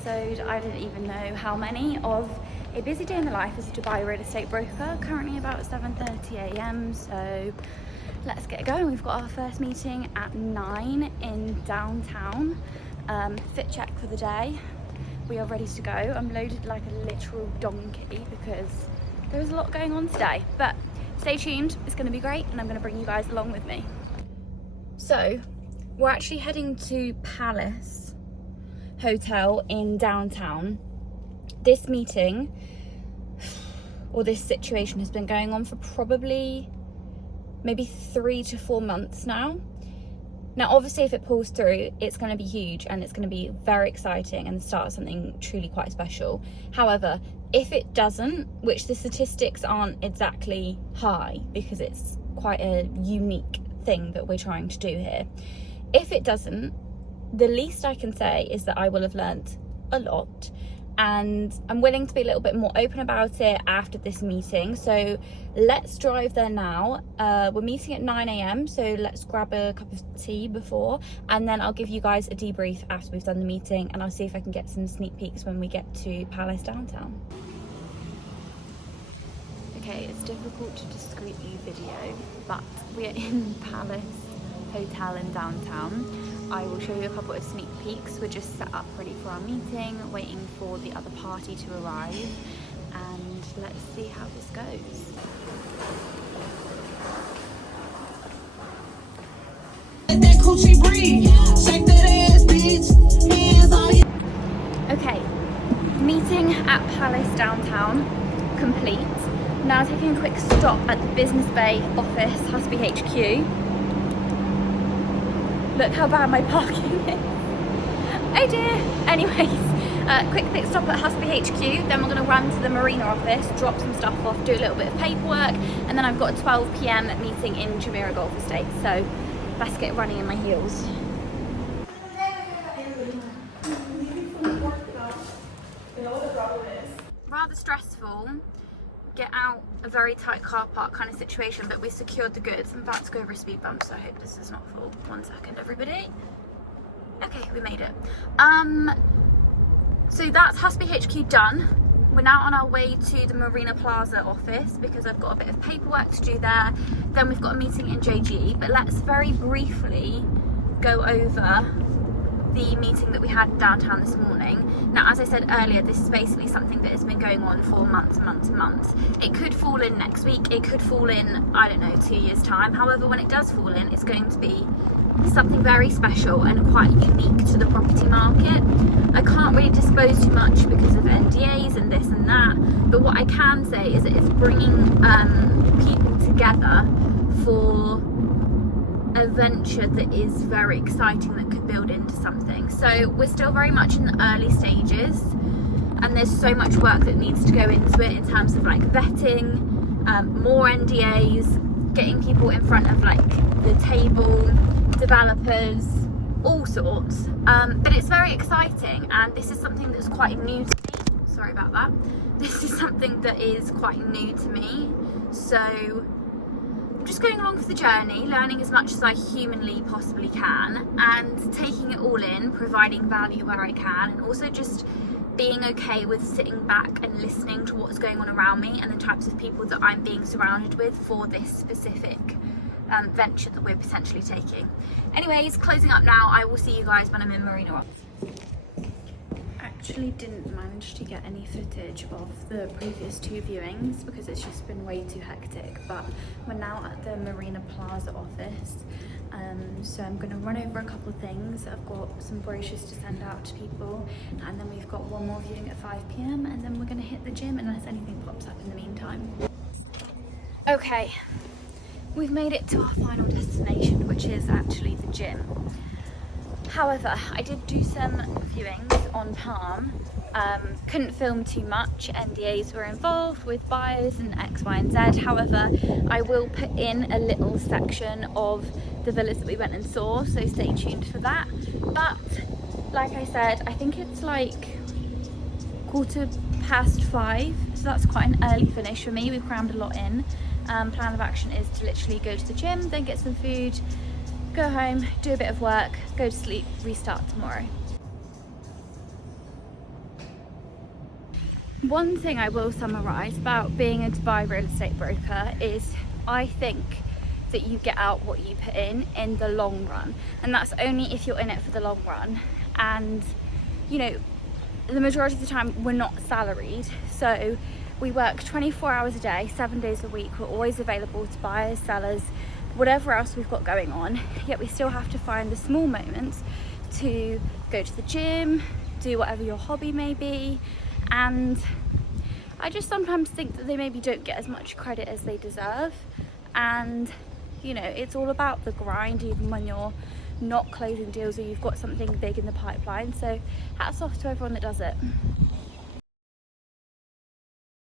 episode. I didn't even know how many of a busy day in the life as a Dubai real estate broker. Currently about 7:30 a.m. So let's get going. We've got our first meeting at 9 in downtown. Fit check for the day. We are ready to go. I'm loaded like a literal donkey because there was a lot going on today. But stay tuned, it's going to be great and I'm going to bring you guys along with me. So we're actually heading to Palace Hotel in downtown. This meeting or this situation has been going on for probably maybe 3 to 4 months now. Now obviously if it pulls through, it's going to be huge and it's going to be very exciting and start something truly quite special. However, if it doesn't, which the statistics aren't exactly high because it's quite a unique thing that we're trying to do here. If it doesn't, the least I can say is that I will have learnt a lot, and I'm willing to be a little bit more open about it after this meeting. So let's drive there now. We're meeting at 9 a.m, so let's grab a cup of tea before, and then I'll give you guys a debrief after we've done the meeting, and I'll see if I can get some sneak peeks when we get to Palace downtown. Okay, it's difficult to discreetly video, but we are in Palace Hotel in downtown. I will show you a couple of sneak peeks. We're just set up ready for our meeting, waiting for the other party to arrive, and let's see how this goes. Okay, meeting at Palace downtown complete. Now taking a quick stop at the Business Bay office, Husby HQ. Look how bad my parking is. Oh dear. Anyways, quick pit stop at Husby HQ, then we're going to run to the Marina office, drop some stuff off, do a little bit of paperwork, and then I've got a 12 p.m. meeting in Jumeirah Golf Estate, so let's get running in my heels. Rather stressful, get out a very tight car park kind of situation, but we secured the goods. I'm about to go over a speed bump, so I hope this is not full. 1 second, everybody. Okay, we made it. So that's Husby HQ done. We're now on our way to the Marina Plaza office because I've got a bit of paperwork to do there. Then we've got a meeting in JG, but let's very briefly go over the meeting that we had downtown this morning. Now, as I said earlier, this is basically something that has been going on for months. It could fall in next week, it could fall in, I don't know, 2 years time. However, when it does fall in, it's going to be something very special and quite unique to the property market. I can't really disclose too much because of NDAs and this and that, but what I can say is that it's bringing people together for a venture that is very exciting, that could build into something. So we're still very much in the early stages, and there's so much work that needs to go into it in terms of like vetting, more NDAs, getting people in front of like the table, developers, all sorts. But it's very exciting, and this is something that's quite new to me. Sorry about that. This is something that is quite new to me. So just going along for the journey, learning as much as I humanly possibly can, and taking it all in, providing value where I can, and also just being okay with sitting back and listening to what's going on around me and the types of people that I'm being surrounded with for this specific venture that we're potentially taking. Anyways, closing up now. I will see you guys when I'm in Marina. Actually didn't manage to get any footage of the previous 2 viewings because it's just been way too hectic, but we're now at the Marina Plaza office, so I'm going to run over a couple of things. I've got some brochures to send out to people, and then we've got one more viewing at 5 p.m, and then we're going to hit the gym unless anything pops up in the meantime. Okay, we've made it to our final destination, which is actually the gym. However, I did do some viewings on Palm. Couldn't film too much, NDAs were involved with buyers and X, Y and Z. However, I will put in a little section of the villas that we went and saw, so stay tuned for that. But like I said, I think it's like 5:15, so that's quite an early finish for me. We've crammed a lot in. Plan of action is to literally go to the gym, then get some food, go home, do a bit of work, go to sleep, restart tomorrow. One thing I will summarise about being a Dubai real estate broker is I think that you get out what you put in the long run, and that's only if you're in it for the long run. And you know, the majority of the time we're not salaried, so we work 24 hours a day, 7 days a week. We're always available to buyers, sellers, whatever else we've got going on, yet we still have to find the small moments to go to the gym, do whatever your hobby may be. And I just sometimes think that they maybe don't get as much credit as they deserve. And you know, it's all about the grind, even when you're not closing deals or you've got something big in the pipeline. So hats off to everyone that does it.